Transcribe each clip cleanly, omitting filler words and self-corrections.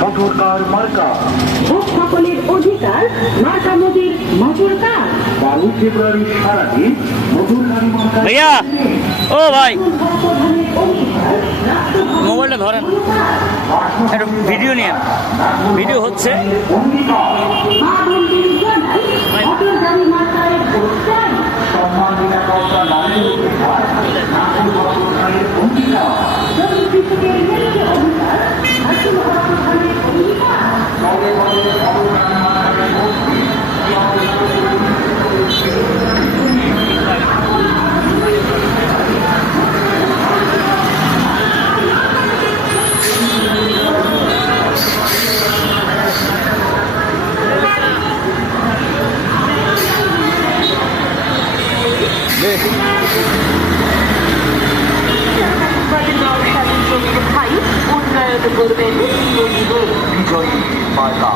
মোটরকার মার্কা। ভোট সকলের অধিকার, মার্কা মোদির মোটরকার। 12 ফেব্রুয়ারি সারাদিন মোটরকারি মার্কা। ভাইয়া ও ভাই মোবাইলটা ধরেন, একটু ভিডিও নিয়ে ভিডিও হচ্ছে। সম্মান নিরাপত্তা নারীর অধিকার, নারী মোটরকারের অঙ্গীকার। দলে দলে মোটরকারি মার্কাকে ভোট দিন। উন্নয়ন করবেন বিজয়ী মার্কা,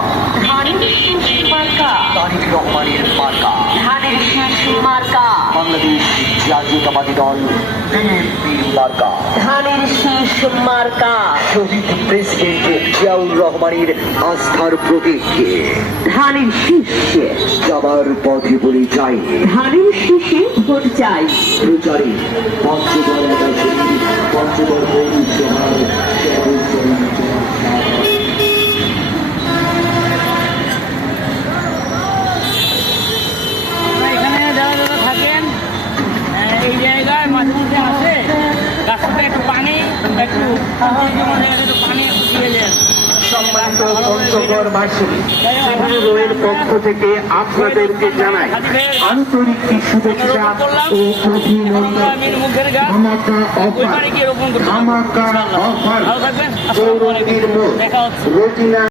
ধানের শীষ মার্কা, তারেক রহমানের মার্কা, ধানের শীষ মার্কা, বাংলাদেশ জাতীয়তাবাদী দল বিএনপি মার্কা, ধানের শীষ মার্কা, শহীদ প্রেসিডেন্ট জিয়াউর রহমানের আস্থার প্রতীক। ধানের শীষে যাবার পথে বলে যাই, ধানের শীষে ভোট চাই। প্রচারে পঞ্চগড় পঞ্চগড় পৌরসভার এখানে যারা যারা থাকেন এই জায়গায় মাঝে মধ্যে আসে, রাস্তাতে একটু পানি একটু পানি একটু দিয়ে দেন। সম্মানিত পঞ্চগড়বাসী, সিভিল রোয়ের পক্ষ থেকে আপনাদেরকে জানাই আন্তরিক শুভেচ্ছা ও অভিনন্দন। ধামাকা অফার, ধামাকা অফার, পৌরনীর মোড়, রোজিনা